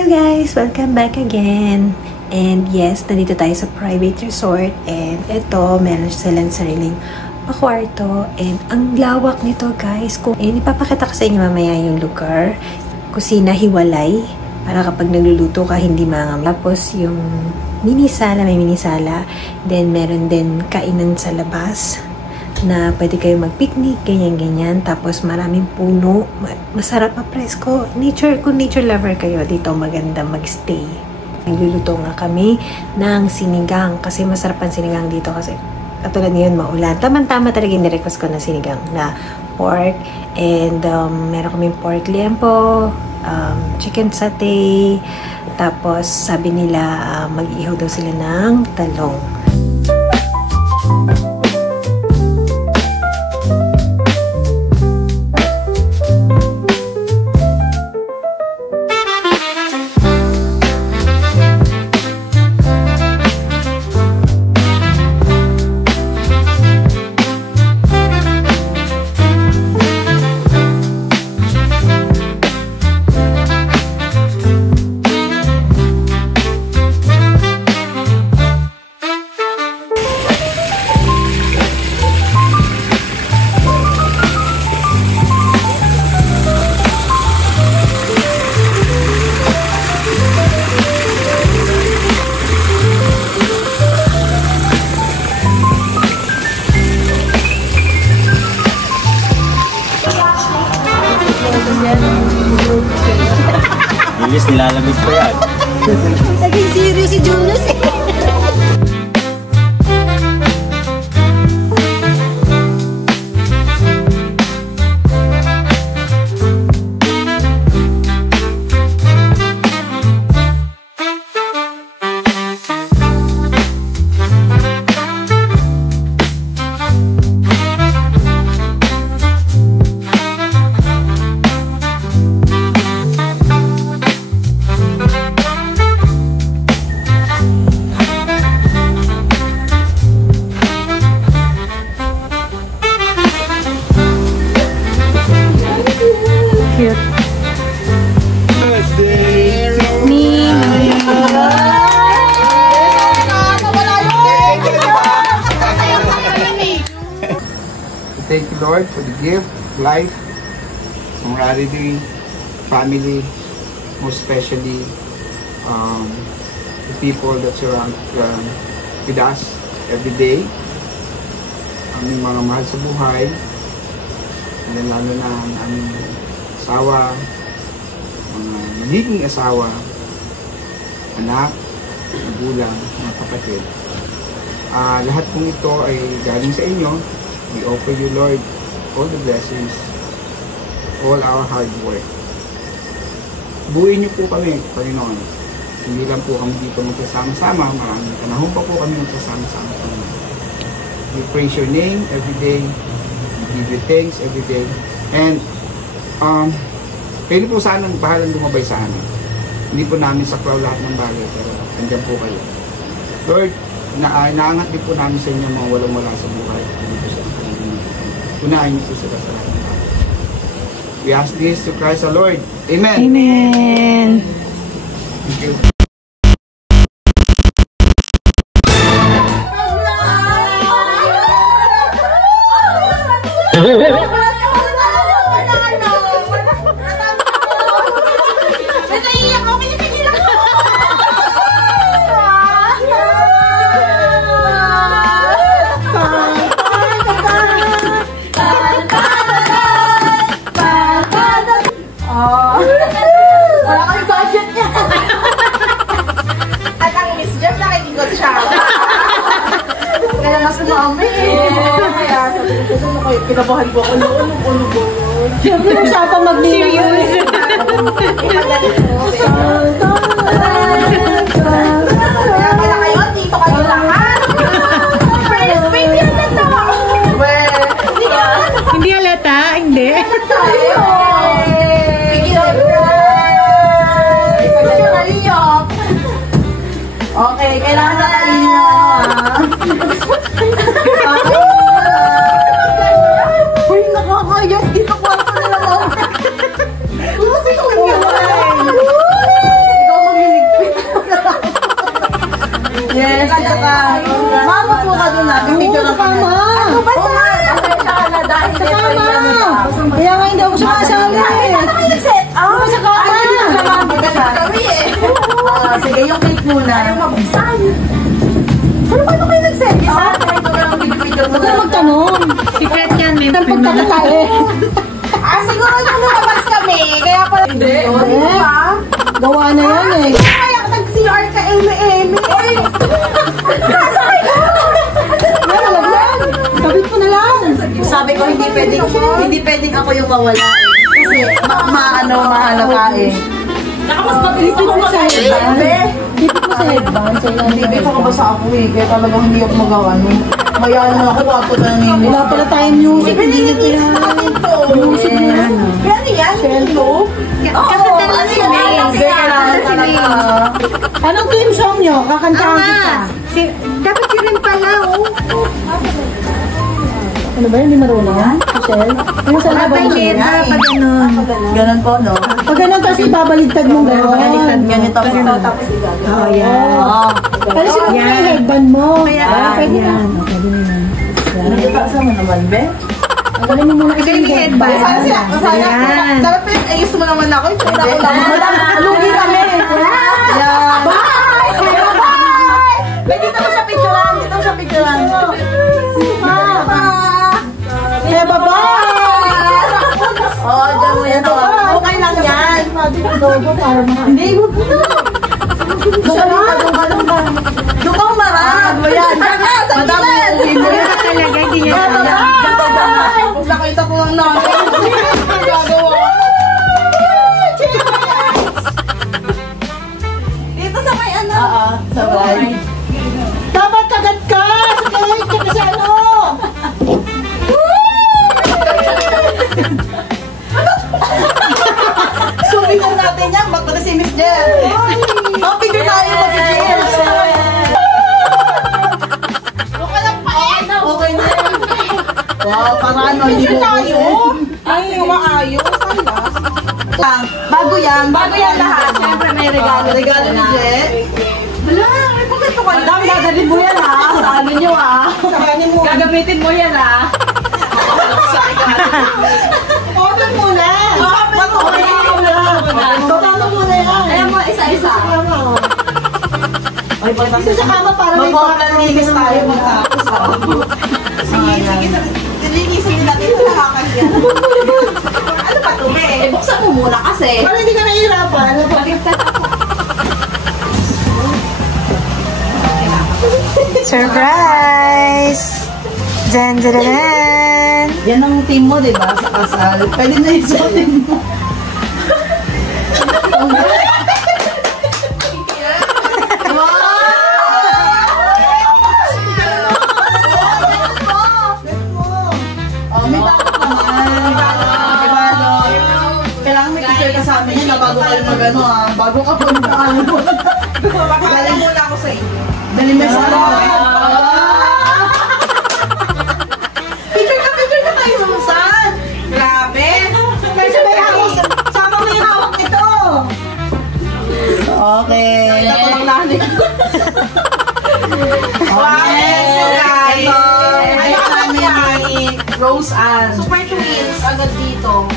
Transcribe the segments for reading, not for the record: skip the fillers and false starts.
Hello guys! Welcome back again! And yes, nandito tayo sa private resort and ito, meron silang sariling pakwarto and ang lawak nito guys. Ipapakita ko sa inyo mamaya yung lugar. Kusina hiwalay para kapag nagluluto ka hindi mangam. Tapos yung minisala, may minisala. Then meron din kainan sa labas na pwede kayo mag-picnic, ganyan-ganyan. Tapos maraming puno, masarap pa presko. Kung nature lover kayo, dito maganda mag-stay. Nagluluto nga kami ng sinigang kasi masarap ang sinigang dito kasi katulad ngayon maulan. Tama-tama talaga yung request ko na sinigang na pork and meron kaming pork liempo, chicken satay, tapos sabi nila mag-ihaw daw sila ng talong. Bilis, nilalamig ko yan. Naging serious si Julius eh. Thank you, Lord, for the gift, life, camaraderie, family, most especially the people that surround with us every day. Aming mga mahal sa buhay, and then lalo na ang aming asawa, mga magiging asawa, anak, magulang, mga kapatid. Lahat pong ito ay galing sa inyo. We offer you, Lord, all the blessings, all our hard work. Buuin niyo po kami, Panginoon. Hindi lang po kami dito magsasama-sama, maraming panahon pa po kami magsasama-sama, Panginoon. We praise your name every day. We give you thanks every day. And, kayo po sanang bahalang lumabay sa amin. Hindi po namin saklaw lahat ng bagay, pero andyan po kayo. Lord, naangat din po namin sa inyo mga walang-wala sa buhay. Unahin niyo po sila sa lahat ng bagay. We ask this to Christ our Lord. Amen. Amen. Thank you. Wala kang budget niya. At ang Miss Jeff nakikikot siya. Kaya mas kumami eh. Kaya sabi ko, kinabahan ko ako ulo. Siyempre, siya pa mag-serious. Ipagalit mo. Kaya pala kayo, dito kayo lahat. First, wait yan na to. Hindi halata, hindi. Okay, kailangan na kanina. Uy, nakaka Pumunta na tayo. Siguro nung lumabas kami, kaya pala... Hindi. Gawa na yan eh. Kaya nag-CR ka, Eme. Oy! Nasakay ko! Kabit mo na lang. Sabi ko, hindi pwedeng ako yung mawala eh. Kasi, mahalata eh. Mas mabilis ako mag-headband. Dipit mo sa headband. Hindi ko kabasa ako eh. Kaya talagang hindi ako magawa. Maya naman ako, wapo na nini. Wala pala tayong music. Hindi natin ito. Music na yan. Yan yan? Hello? Anong team song nyo? Kakantahan kita. Dapat yun rin pala, oh. Ano ba yun? Hindi marunong yan? Michelle? Ano sa labang mo yun? Pag ganun. Ganon po, no? Pag ganon, tapos ibabaligtad mong ganon. Ganito po. Tapos igagawa. Oh, yan. Pero sino mo yung headband mo? Kaya, Pwede na. yan. Pwede na yan. Nagkakasa mo naman, be? Ang galing mo muna kasi yung headband. Sayang. Dapat ayos mo naman ako. Lugi kami. Bye! Bye! Dito ko sa picturean. Dito ko sa picturean. Kaya bye-bye! Oo, dyan mo yan. Okay lang yan. Hindi, huwag mo na. Doon ka umarap. Yan. Madam, hindi mo yan talaga. Hindi niya talaga. Huwag nakita ko lang namin. Gagawa. Dito sa may ano. Sabay. Dapat agad ka! Sa kahit ka kasi ano! Sumigaw natin yan. Magpata si Miss Jel. Oh, figure tayo mag-cheers. Okay lang pa eh. Okay na yan. Wow, parang ano, hindi mo tayo. Ay, maayos. Bago yan lahat. Siyempre may regalo. Regalo ni Jet. Wala, may pagkito ka Madam, gaganin mo yan ha. Sa ano nyo ha. Gagamitin mo yan ah. Open muna. Totano muna yan. Ayan mo, isa-isa. Isa sa kama para may Mag-linis tayo matapos. Sige. Nilinisin nila dito nakakasya. Ano pa ito, be? Buksan mo muna kasi. para hindi ka nahihirapan. Surprise! Jan, jan, jan. Yan ang team mo, di ba? Sa kasal. Pwede na yung sa team mo. Kailangan may teacher ka sa amin yan na bago kayo mag-ano ha. Bago ka puntaan mo. Galing muna ako sa inyo. Dali mo sa ano. Picture ka tayo sumusan. Grabe. Kasi may hawak. Sama mo yung hawak nito. Okay. Ito lang nanin. Okay. Rose Ann. Super twins. Agad dito.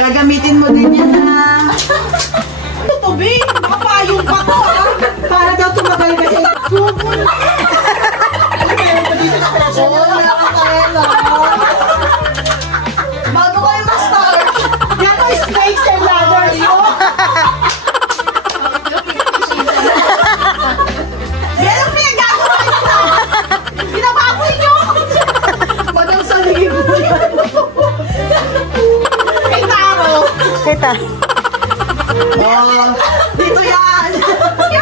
Gagamitin mo din yan ha. Tubi. Makapayong pa to ah. Para daw tumagal kasi. Bago kayo ma-start. Yan o, snakes and ladders. Yan ang pinagagawa niyo sa binababoy niyo. Madam sa ligid mo yan. Kay Taro. Kita. Dito yan.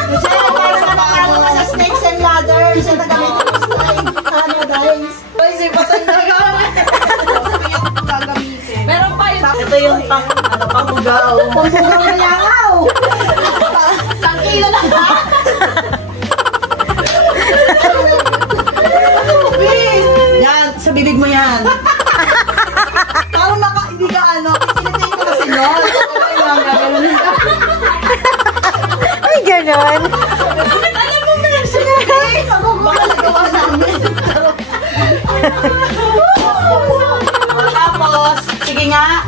Kasi para na makano ka sa snakes and ladders. Yan na gamitin mo sa ano guys. Ay, si Batang gagawin. Gagamitin. Meron pa yun. Ito yung pangbugaw. Pangbugaw na langaw. Tangkila na ba? Yan, sa bibig mo yan. Para hindi ka ano, sinitayin ko kasi yun. Ay, ganon. Alam mo na siya. Baka nagawa namin. Tapos, sige nga,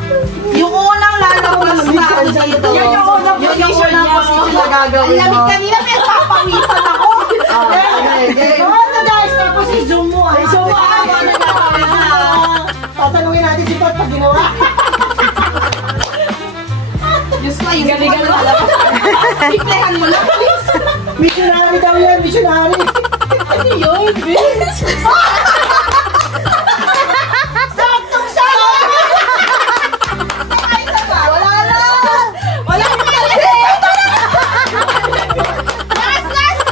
yung unang lalabas na ako dito. Yung unang position na gagawin mo. Ang lamig kanina, pero papawisan ako. Okay, game. sipat pag ginawa. Diyos ko, yung galingan mo alam. Simplihan mo lang, please. Missionary daw yan, missionary. Ano yun, bitch? Saktong sayo! Wala na! Wala na talaga! Last!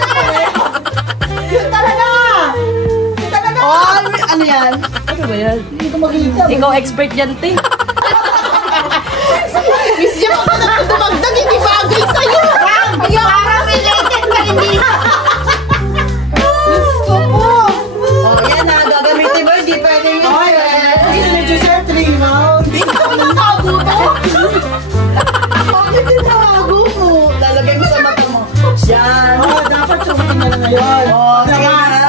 Yun talaga! Yun talaga! Oh, ano yan? Ano ba yan? Hindi ko makita. Ikaw expert yan, te. Miss Jam, ako na dumagdag, hindi bagay sa'yo. Parang related ka, hindi. Diyos ko po. Oh, yan na, gagamitin mo, hindi pwede yun. Okay, it's medyo sir, 3 rounds. Hindi ko nakago to. Bakit yung nakago mo? Lalagay mo sa mata mo. Yan. Oh, dapat sumating na lang ngayon. Oh, sige na.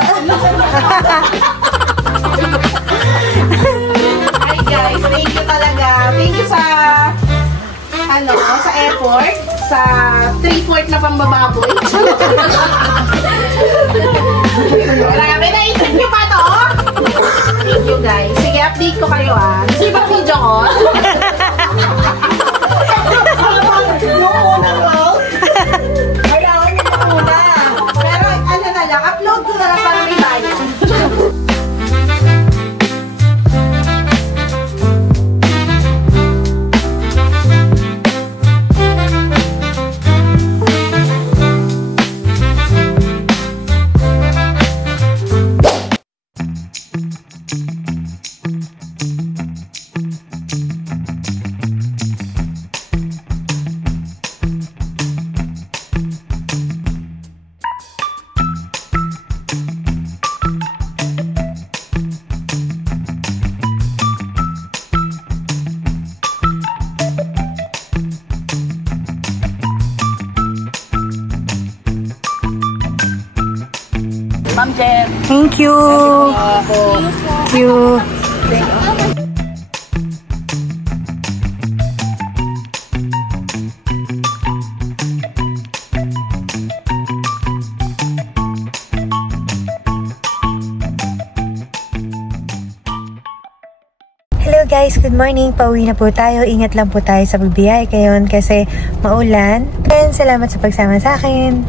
Hi guys, thank you talaga. Thank you sa sa effort, sa 3/4 na pambababoy. Grabe, naisip niyo pa to? Thank you guys. Sige, update ko kayo Gusto niyo ba video ko? Yung unang round. Kailangan niyo na muna. Pero ano na lang, upload ko na lang para may bayan. Ma'am Jen. Thank you. Thank you. Hello guys, good morning. Pauwi na po tayo. Ingat lang po tayo sa pagbiyahe ngayon kasi maulan. And salamat sa pagsama sa akin.